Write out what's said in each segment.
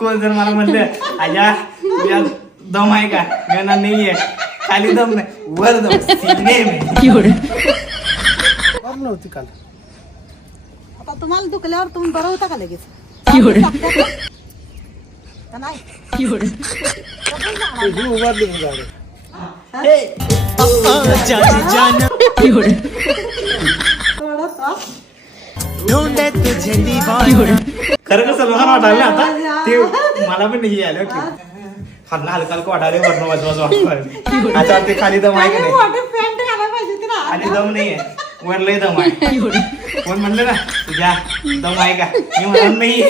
कोण जर मला म्हणलं आजा तुझ्या दम आहे का, मी नाहीये, खाली दम नाही वर दम नव्हती काल. आता तुम्हाला दुखल्यावर तुम्ही बरं होता का लगेच? खरं कसं लहान वाटायला आता ते मला पण नाही आलं की खाल्ला हलका हलका वाटायला वरण वाजवायचं आता ते खाली दम आहे का नाही, खाली दम नाहीये वर लय दम आहे. कोण म्हणलं ना तुझ्या दम आहे का, मी म्हणून नाही.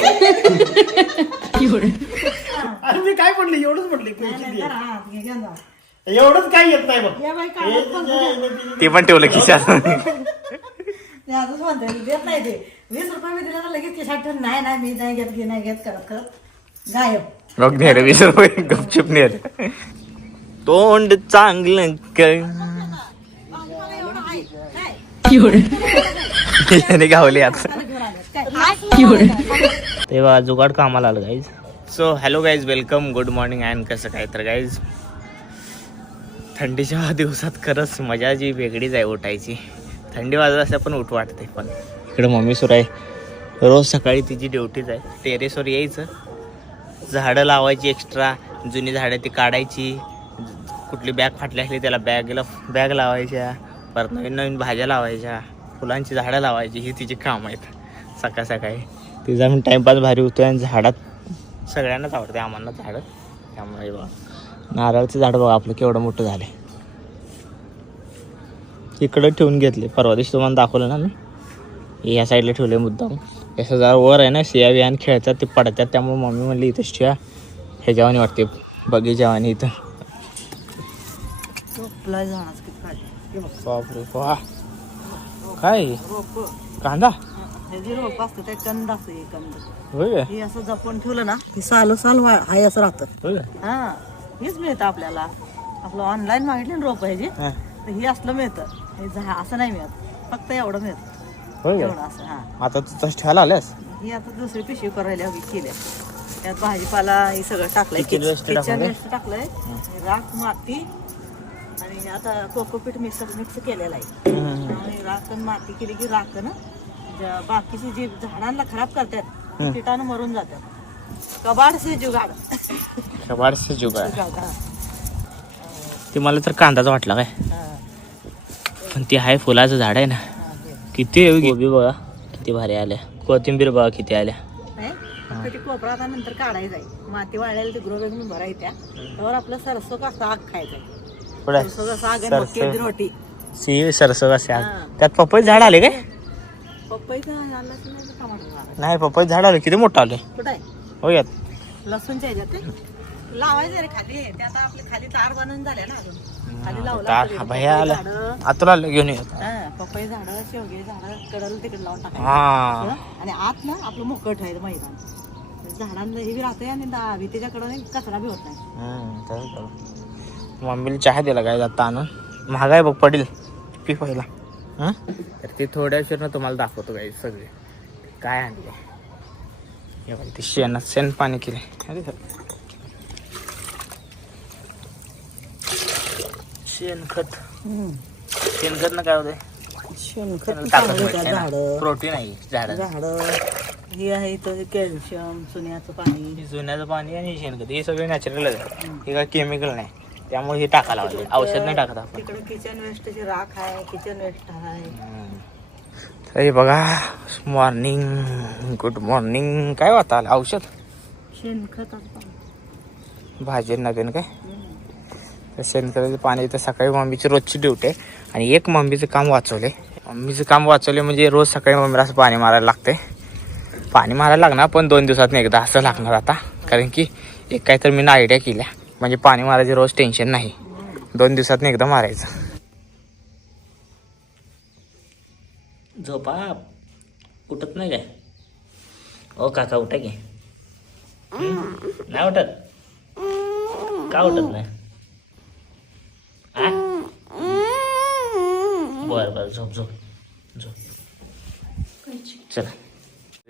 अरे मी काय म्हणले एवढंच म्हणले, एवढंच काय येत नाही बघ. ते पण ठेवलं खिशात. देत नाही ते 20 रुपये मी दिला तर लगेच खिशात ठेवून नाही मी नाही घेत करत करत गायब. बघ नेर 20 रुपये गपचूप नेर. तोंड चांगलं गावले आता तेव्हा जुगाड कामाला आलं guys. So hello guys, welcome, good morning. And कसं काय तर गाईज थंडीच्या दिवसात खरंच मजा जी वेगळीच आहे उठायची. थंडी वाजत असं पण उठ वाटते. पण इकडे मम्मी सुरू आहे, रोज सकाळी तिची ड्युटीच आहे. टेरेसवर यायचं, झाडं लावायची, एक्स्ट्रा जुनी झाडं ती काढायची, कुठली बॅग फाटली असली त्याला बॅग लावायच्या, परत नवीन नवीन भाज्या लावायच्या, फुलांची झाडं लावायची. ही तिची काम आहेत सकाळ सकाळी. तिचा पण टाईमपास भारी होतो. आणि झाडात सगळ्यांनाच आवडते, आम्हाला झाडं. त्यामुळे बघा नारळचं झाड बघा आपलं केवढं मोठं झालं. इकडं ठेवून घेतले, परवा दिवशी तुम्हाला दाखवलं ना मी, या साईडला ठेवले मुद्दाम. असं जरा वर आहे ना, सिया बियान खेळतात ते पडतात, त्यामुळे मम्मी म्हणली इथंच ठेवा, ह्याच्यावानी वाटते बगीच्यावानी इथं. बापरे वा, काय कांदा रोप असतं ते कंद असतं, हे कंद होय हे असं जपून ठेवलं ना की साल हाय असं राहतं. होय. हा हेच मिळतं आपल्याला. आपलं ऑनलाईन मागितलं ना रोप ह्याची, तर हे असलं मिळतं. हे असं नाही मिळत, फक्त एवढं मिळतं. होय एवढं असं. हा आता तू तसं ठेवायला आल्यास. ही आता दुसरी पिशवी करायला हवी केल्या. त्यात भाजीपाला हे सगळं टाकलंय, Kitchen waste किचन वेस्ट टाकलंय, राख, माती आणि आता कोकोपीट मिक्स केलेला आहे. आणि राख आणि माती केली की राख ना बाकीची जी झाडांना खराब करतात कीटाणू मरून जातात. कबाड से जुगाड. ते मला तर कांदाचा वाटला काय, पण ते आहे फुलाचं झाड आहे ना. किती गोबी बघा किती भारी आल्या, कोथिंबीर बघा किती आल्या. ते कोपरा आता नंतर काढायचा आहे. माती वाळलेली ते ग्रो बॅग म्हणून भरायच्या. त्यावर आपलं सरसो का साग खायचं. रोटी सरसो का साग. त्यात पपई झाड आले काय? नाही पपई झाड आले, किती मोठं आले. कुठे हो यात लसूणच्या ह्याच्यात लावायचं रे खाली. ते आता आपले खाली तार बनवून झाले ना, अजून खाली लावलं आतुला घेऊन येत. पपई झाडं, शेवगे झाडं कडल तिकडे लावून टाकायचं. आणि आत ना आपलं मोकळं ठेवायचं मैदान. झाडांना हे बी राहतंय आणि भीतीच्याकडे कचरा बी होत नाही. मम्मीला चहा दिला काय आता आणून, महागाय बघ पडेल पी पहिला. तर ते थोड्या वेळानं तुम्हाला दाखवतो काय सगळे काय आणले. ते शेण पाणी केले. शेणखत ना काय होते, प्रोटीन आहे झाड. हे आहे तर कॅल्शियम, चुन्याचं पाणी आणि शेणखत हे सगळे नॅचरल आहे. हे काय केमिकल नाही, त्यामुळे हे टाकायला लावले, औषध नाही टाकत आपण. तिकडे किचन वेस्टची राख आहे, किचन वेस्ट आहे. तरी बघा मॉर्निंग, गुड मॉर्निंग. काय वाटतं आलं औषध शेणखत भाजींना देणं काय. तर शेणखताचं पाणी तर सकाळी मम्मीची रोजची ड्युटी आहे. आणि एक मम्मीचं काम वाचवले म्हणजे रोज सकाळी मम्मीला असं पाणी मारायला लागते. पाणी मारायला लागणार पण 2 दिवसात एकदा असं लागणार आता. कारण की एक काय तर मी आयडिया केल्या, म्हणजे पाणी मारायचे रोज टेन्शन नाही, 2 दिवसात एकदा मारायचं. झोपा उठत नाही काय? ओ काका उठा की. नाही उठत का? उठत नाही. बर झोप. चला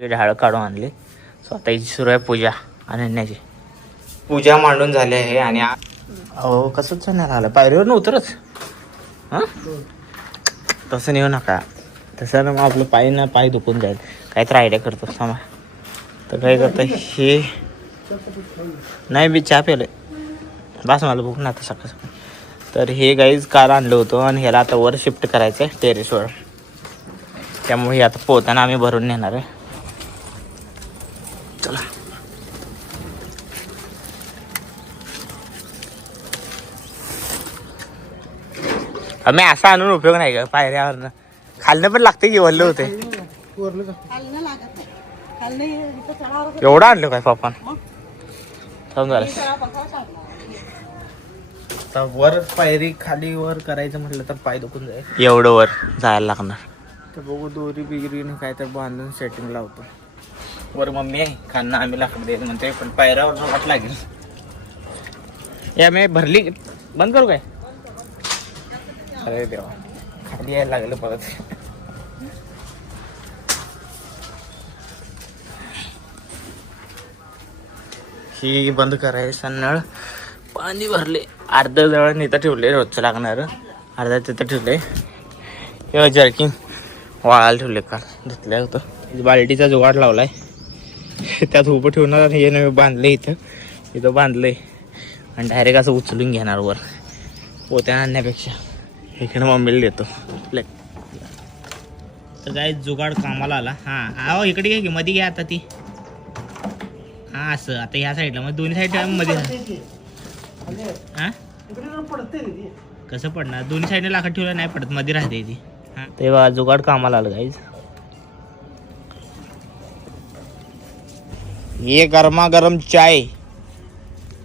ढाळ काढून आणली. स्वतःची सुरू आहे पूजा. अनन्याची पूजा मांडून झाली आहे. आणि अहो कसंच जाणार आलं पायरीवर नव्हतंच. हां तसं नेऊ नका. तसं ना मग आपलं पाय दुखून जाईल. काहीतरी आयडिया करतो थांबा. तर काय करतं हे नाही मी चहा पेलं बस मला भूक ना आता सकाळ. तर हे गाईज कार आणलं होतं आणि ह्याला आता वर शिफ्ट करायचं आहे टेरेसवर. त्यामुळे हे आता पोहताना आम्ही भरून नेणार आहे. चला आम्ही असं आणून उपयोग नाही का पायऱ्यावरनं. खालनं पण लागते की वल्ल होते. खालनं लागत नाही. खालनं इथं चढावर एवढं आणलं काय पप्पा समजा. आता वर पायरी खाली वर करायचं म्हटलं तर पाय दुखून जाईल. एवढं वर जायला लागणार. तर बघू दोरी बिगरीने काय तर बांधून सेटिंग लावतो. वर मम्मी आहे खाणं आम्ही लाकड द्यायचं म्हणते पण पायऱ्यावर वाट लागेल. या मी भरली बंद करू काय. अरे देवा खाली यायला लागलं परत. ही बंद करायचं नळ. पाणी भरले अर्ध जवळ इथं ठेवले रोजचं लागणार. अर्धा तिथं ठेवले. किंवा जर्किंग वाळायला ठेवले काल धुतलं होतं. बाल्टीचा जुगाड लावलाय त्यात उभं ठेवणार. हे नवे बांधले इथं बांधले आणि डायरेक्ट असं उचलून घेणार वर पोत्या आणण्यापेक्षा. इकडे मम्मीला देतो. तर काय जुगाड कामाला आला. हां अहो इकडे घ्या की मध्ये घ्या आता ती. हां असं आता ह्या साईडला मग दोन्ही साईड मध्ये. हां कसं पडणार दोन्ही साईडने लाकड ठेवलं नाही पडत मध्ये राहते ती. हां तेव्हा जुगाड कामाला आलं गाईज. ये गरमागरम चाय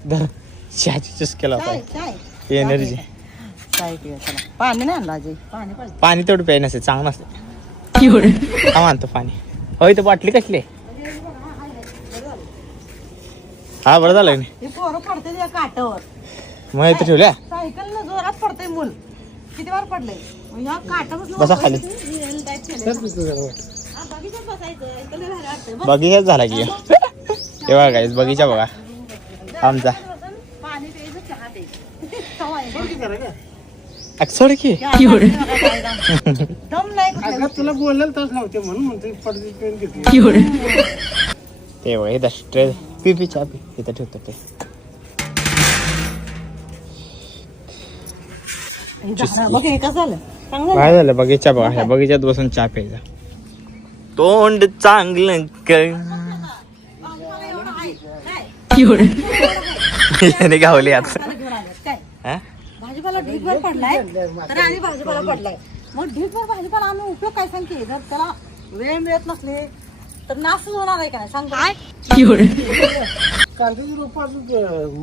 चहाची चुस्केला पाहिजे एनर्जी. काय पिऊया चला. पाणी नाही आणलं अजय. पाणी पाहिजे. पाणी तेवढं प्याय नसते चांगलं नसते. हा मानतो पाणी. होय तर बाटली कसली. हा बरं झालं नाही. हे पोरं पडते त्या काटावर. मग इथं ठेवल्या सायकल जोरात पडतंय मूल. किती वार पडलंय. ह्या काटावर बसा खाली. बगीचाच झाला की हे बघा गाईज बगीचा बघा आमचा. पाणी प्यायचं चहा प्यायचं. सोड की दम नाही तुला बोलायला तास नव्हते म्हणून म्हणते ते बघा इथं स्ट्रे पी चहा पी इथं ठेवतो ते. बघ हे कसं झालं चांगलं. काय झालं बगीचा बघा ह्या बगीच्यात बसून चहा प्यायचा. तोंड चांगलं याने गावले आता. घेऊन आलेत काय हा? भाजीपाला ढीकभर पडलाय तर आणि भाजीपाला पडलाय. मग ढीकभर भाजीपाला आम्ही उपयोग काय सांगते. जर त्याला वेळ मिळत नसले तर नाश होणार आहे का नाही सांग. कांद्याची रोप अजून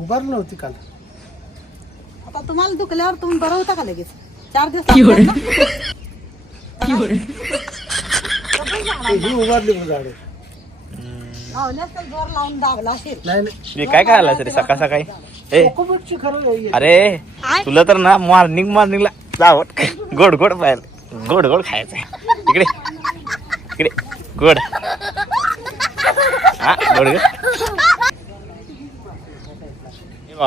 उभारली नव्हती काल. आता तुम्हाला दुखल्यावर तुम्ही बरं होता का लगेच 4 दिवस. ही उभारली पण झाडे जोर लावून दाबला असेल. नाही नाही मी काय खायला तरी सकाळ सकाळी. ए कोकोपीटची खरं आहे. अरे तुला तर ना मॉर्निंगला जावट गोड गोड पाहिजे. गोड गोड खायचं इकडे इकडे गोड. हा गोड गोड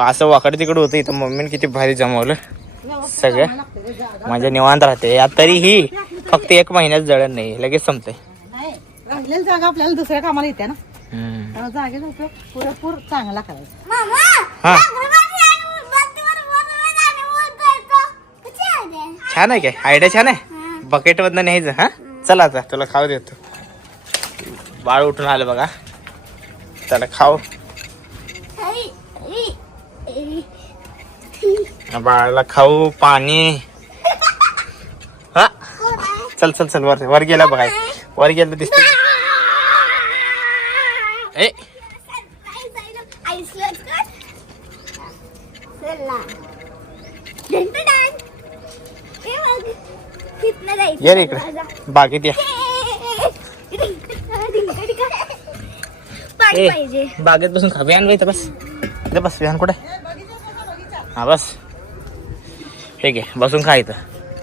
असं वाकड तिकडं होतं. इथं मम्मीने किती भारी जमवलं सगळं. म्हणजे निवांत राहते. तरीही फक्त 1 महिन्यात जळण नाही लगेच संपते. नाही राहिलेली जागा आपल्याला दुसऱ्या कामाला येते ना. त्यामुळे जागेचा उपयोग पुरेपूर चांगला करायचा. हा छान आहे काय आयडिया छान आहे. बकेट मधनं न्यायचं. हा चला आता तुला खाऊ देतो. बाळ उठून आलं बघा त्याला खाऊ. बाळाला खाऊ पाणी. हा चल चल चल वर वर गेला बघाय. वर गेलं दिसत. ए ये रे इकडे बागेत या. ए बागेत बसून खा. व्यान बाई बस इथं बस. व्यान कुठे. हा बस ठीक आहे बसून खा. इथं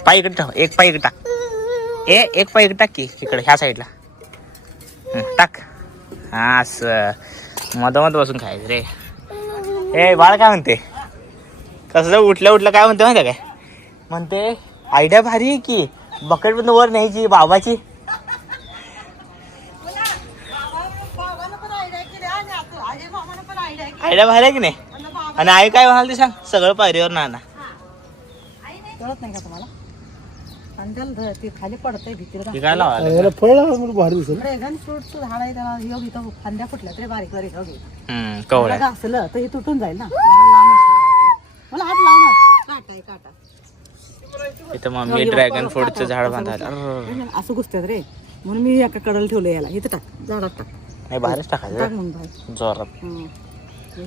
पाय इकडे टाक. एक पाय इकडे टाक. एक पाय इकडे टाक की इकडे ह्या साईडला टाक. हा असं मधामध बसून खायचं रे. ए बाळ काय म्हणते, कसं उठल्या काय म्हणते माहिती काय, म्हणते आयडिया भारी आहे की बकेट मधून वर न्यायची बाबाची. आयडिया भारी आहे की नाही. आणि आई काय म्हणाल ते सांग, सगळं पायरीवर नाना. कळत नाही का तुम्हाला, अंड्याला ते खाली पडतंय भीतीला. ते काय लावायला याला फळ लावा म्हणून भारी दिसेल. ड्रॅगन फ्रूटचं झाड आहे त्याला, योग इथं फांद्या फुटल्या तरी बारीक बारीक योग कवळ्या. घासलं तर हे तुटून जाईल ना. मला लांबच ठेवायचं. मला हात लांब काटा आहे काटा. इथं मम्मी ड्रॅगन फ्रूटचं झाड बांधायला. असं घुसतात रे, म्हणून मी एका कडेला ठेवलं याला. इथं टाक, झाडात टाक, नाही बाहेरच टाक टाकायचं म्हणून बाहेर. जोरात. हं.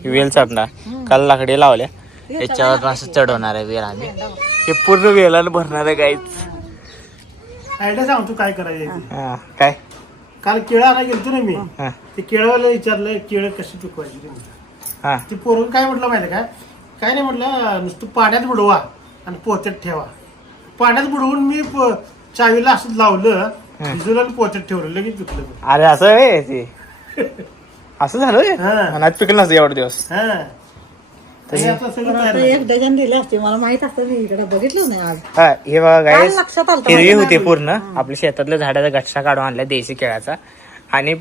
वेल चढणार, काल लाकडी लावल्या याच्यावर असं चढवणार आहे वेल. आम्ही हे पूर्ण वेलाला भरणार आहे गाईच. आयडिया सांग तू काय करायचं. काय काल केळं आणायला गेलतो ना मी, हा ते केळवाला विचारलं केळं कशी पिकवायची ते म्हटलं. हा ते पोरं काय म्हटलं माहिती काय नाही म्हटलं, नुसतं पाण्यात बुडवा आणि पोत्यात ठेवा. पाण्यात बुडवून मी चावीला असं लावलं, भिजवलं आणि पोत्यात ठेवलं, लगेच पिकलं. अरे असं आहे ते, असं झालं हा. मनात पिकलं नसतं एवढे दिवस. हा. आणि आता सगळं पण तयार आता आहे. एक डझन दिले असते, मला माहित असतं. मी इकडे बघितलं नाही आज. हा हे बघा काल गाईस, लक्षात आलं हिरवी होती पूर्ण. आपल्या शेतातल्या झाडाचा गठ्ठा काढून आणला देशी केळाचा, आणि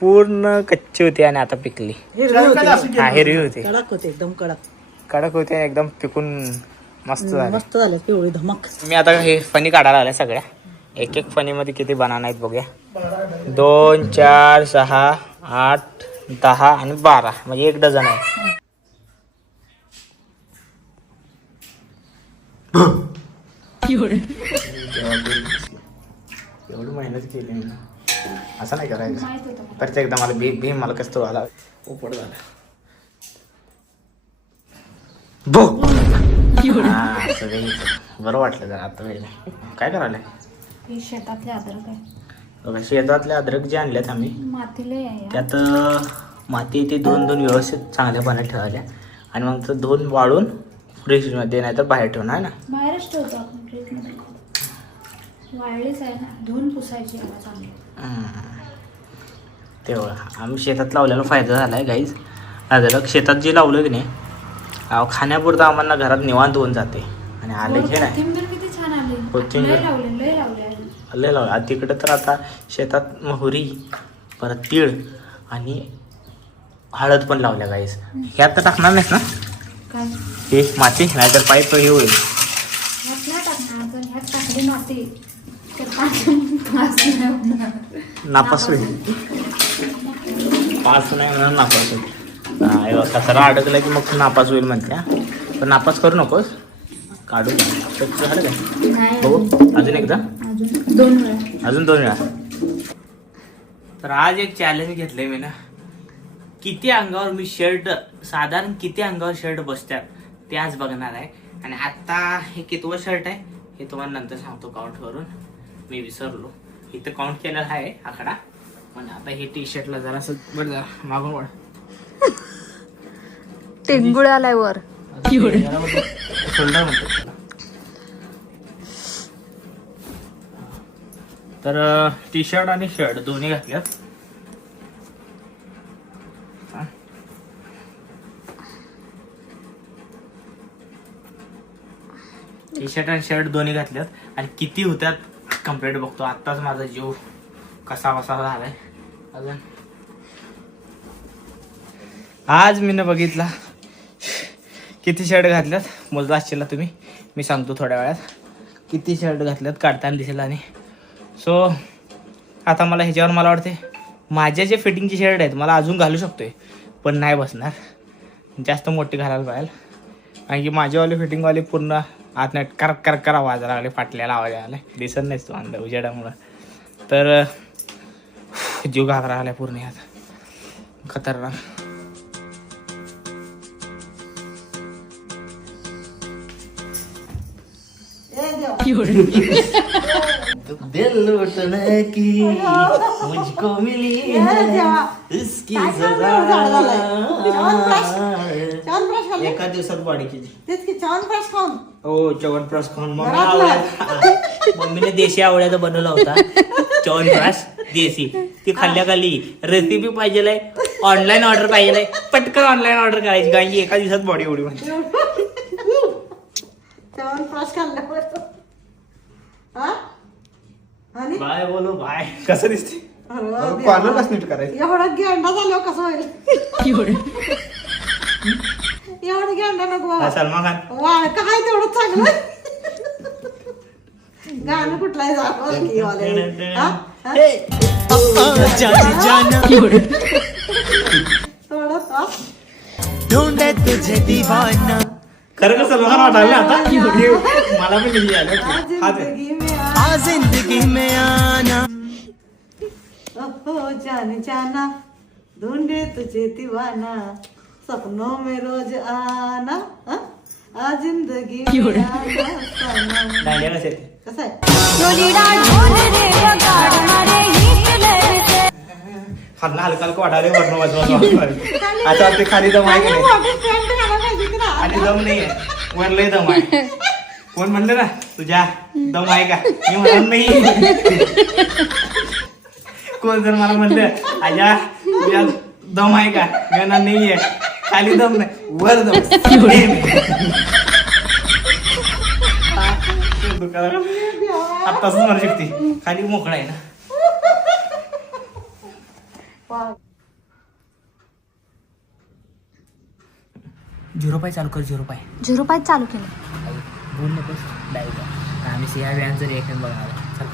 पूर्ण कच्ची होती आणि आता पिकली. चावी काय असं हा केलं? हिरवी होती, कडक होते, एकदम कडक कडक होती आणि एकदम पिकून मस्त झाली. मस्त झाले, पिवळी धमक. मी आता हे फणी काढायला आल्या सगळ्या. एक एक फणी मध्ये किती बनाना आहेत बघूया. 2 4 6 8 10 आणि 12 म्हणजे 1 डझन आहे. एवढी मेहनत केली मी, असं नाही करायचं. तर ते एकदा मला भीम मला कसं आला उपड झाला. बरं वाटलं जरा आता वेळ. काय करायला शेतातले अद्रक आहे, बघा शेतातले अद्रक जे आणल्यात आम्ही, मातीले आहे. त्यात माती ते दोन व्यवस्थित चांगल्या पाण्यात ठेवायला, आणि मग तर 2 वाळून फ्रीजमध्ये नाही तर बाहेर ठेवणार आहे ना. बाहेरच ठेवतो आपण फ्रीजमध्ये. वाळलीच आहे ना, धुवून पुसायची याला चांगली. तेवढं आम्ही शेतात लावलेला फायदा झाला आहे गाईज. अद्रक शेतात जे लावलं की नाही, खाण्यापुरतं आम्हाला घरात निवांत होऊन जाते. आणि आलं घे नाही कोथिंबीर किती छान आली, कोथिंबीर. लय लावले लय लावलं. तिकडं तर आता शेतात मोहरी, परत तीळ आणि हळद पण लावल्या गाईज. ह्यात तर टाकणार नाहीस ना काय. हे माती, नाहीतर पाईप हे होईल. ह्यात नाही टाकणार, जर ह्यात टाकली माती तर पाच नाही होणार. नापास होईल. 5 नाही म्हणून नापास होईल. कचरा अडकला की मग नापास होईल म्हणत्या, पण नापास करू नकोस. काढू झालं काय नाही, बघू अजून एकदा, अजून 2 वेळा. अजून 2 वेळा. तर आज एक चॅलेंज घेतलंय मी ना, किती अंगावर मी शर्ट, साधारण किती अंगावर शर्ट बसतात ते आज बघणार आहे. आणि आता हे कितवं शर्ट आहे हे तुम्हाला नंतर सांगतो काउंट करून. मी विसरलो, इथं काउंट केलेला आहे आकडा. पण आता हे टी शर्टला जरासं बरं जरा मागून वळ, टेंगुळ आलाय वर. शोल्डर म्हणतो. तर टी शर्ट आणि शर्ट दोन्ही घातल्यात. टी शर्ट आणि शर्ट दोन्ही घातल्यात, आणि किती होत्यात कम्प्लीट बघतो. आत्ताच माझा जीव कसा झालाय. अजून आज मी न बघितला किती शर्ट घातल्यात, मोजला असशील तुम्ही. मी सांगतो थोड्या वेळात किती शर्ट घातल्यात, काढताना दिसेल. आणि सो आता मला ह्याच्यावर मला वाटते माझ्या जे फिटिंगचे शर्ट आहेत मला अजून घालू शकतोय, पण नाही बसणार. जास्त मोठी घालायला पाहिजे, कारण की माझ्यावाले फिटिंगवाले पूर्ण आत नाही कर आवाज लागले, फाटल्याला आवाज आला. दिसत नाहीस तो अंदा उजेडामुळं. तर जीव घाबरा आलाय पूर्ण यात, खतरनाक. दिल लौटने की मुझको मिली है इसकी सजा. एका दिवसात बॉडी केली. तेच की च्यवनप्राश खाऊन. हो च्यवनप्राश खाऊन. मम्मीने देशी आवळ्याचा बनवला होता च्यवनप्राश देशी. ती खाल्ल्याखाली रेसिपी पाहिजे ऑनलाईन ऑर्डर पाहिजे पटकन ऑनलाईन ऑर्डर करायची कारण की एका दिवसात बॉडी एवढी म्हणजे च्यवनप्राश खाल्ल्यावर हा आणि बाय बोलो बाय कसं दिसते अरे कॉर्नर कसं नीट करायचं एवढा गेंडा झाल्यावर कसं होईल एवढं गेंडा नको बाबा. सलमान खान वा काय तेवढं चांगलं गाणं कुठलं आहे जाणवलं की वाले. हा? हा? थोडं हा? खरं का सलमान खान वाटायला आता मला पण नाही आलं आज जिंदगी में आना हो जाने जाना ढूंढे तुझे दीवाना सपनों में रोज आना हा? आज जिंदगी में आना सनम. दांडिया कसं येते कसं आहे खाल्ला हलका हलका वाटाले वर्ण वाजवा आता ते खाली दम आहे की नाही मोठे pant घालायला पाहिजे की नाही? खाली दम नाहीये वर लय दम आहे कोण म्हणलं ना तुझ्या दम आहे का मी म्हणत नाही कोण जर मला म्हणलं आजा तुझ्या दम आहे का मी म्हणणार नाहीये खाली दम नाही वर दम आत्ताच म्हणू शकते खाली मोकळा आहे ना वा. 0 पाय चालू कर 0 पाय 0 चालू केलं. बोल नकोस डायरेक्ट आम्ही सिया व्यानचं रिएक्शन बघणार चल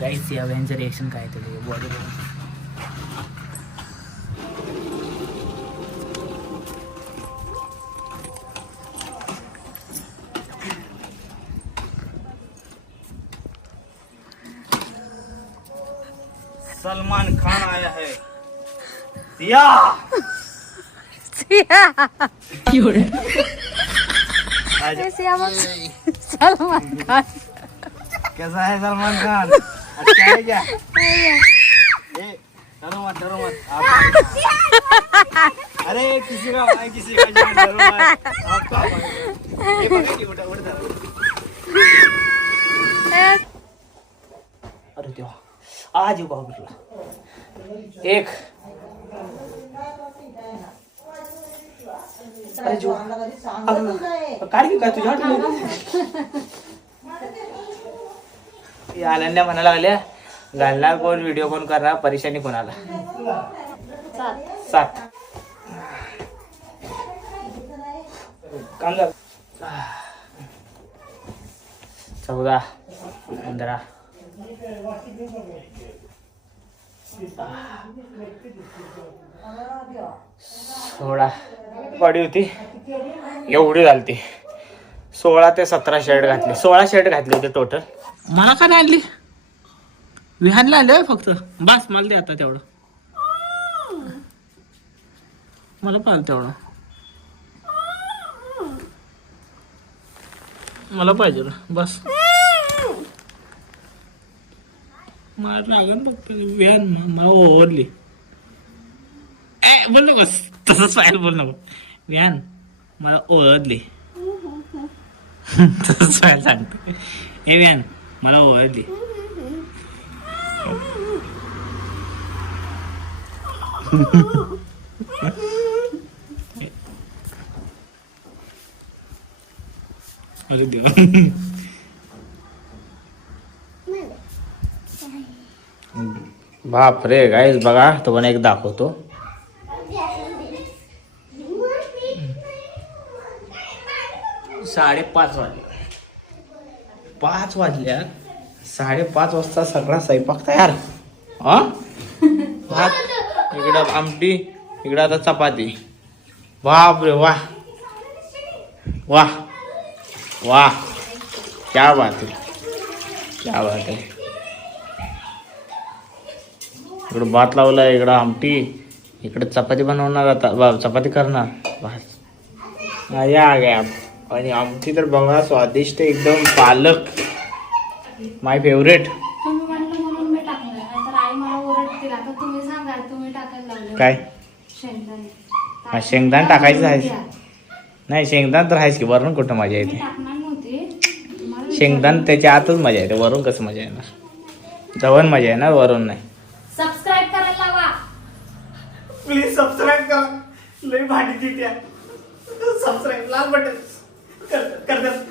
गाईड सिया व्यानचं रिएक्शन काय ते बॉडी बघून सलमान खान आया है सिया सलमान खान कैसा है सलमान खान अच्छा है क्या डरो मत अरे किसी का भाई किसी का जान डरो मत आपका ये पकड़ के उठा अरे देवा आज येऊ भेटला एक अरे जो काय घेऊ काय तुझ्या अनन्या म्हणायला लागल्या घालणार कोण व्हिडिओ कोण करणार परेशानी कोणाला 7 काम झालं 14 15 16 बॉडी होती एवढी झालती 16 ते 17 शर्ट घातले 16 शर्ट घातले होते टोटल मला का नाही आणली विहानला आलं फक्त बस मला दे आता तेवढं मला पाहिलं तेवढं मला पाहिजे बस मला लागन फक्त विहान मला ओव्हरली बोल नको तसंच पाहिलं बोल नको विहान मला ओळखली तसंच पाहिलं सांगतो हे विहान मला ओळखली अरे देवा बाप रे गाईस बघा तो पण एक दाखवतो 5:30 वाजले 5 वाजल्या 5:30 वाजता सगळा स्वयंपाक तयार हा भात इकडं आमटी इकडं आता चपाती बाप रे वाह वाह वाह क्या बात है क्या बात है इकडं भात लावलाय इकडं आमटी इकडे चपाती बनवणार आता चपाती करणार बस मजा आ गया आणि आमटी तर बघा स्वादिष्ट एकदम पालक माय फेवरेट तुम्ही म्हणलं म्हणून मी टाकलं नाहीतर आई मला ओरडतील आता तुम्ही सांगा तुम्ही टाकायला लावलं काय शेंगदाणे शेंगदाण टाकायचं आहे नाही शेंगदाण तर आहेच की वरून कुठं मजा येते टाकणार नव्हते शेंगदाण त्याच्या आतच मजा येते वरून कसं मजा येणार जवळ मजा येणार वरून नाही सबस्क्राईब करायला लावा प्लीज सबस्क्राईब करा. लय भांडी त्या सबस्क्राईब लाल बटन करतात.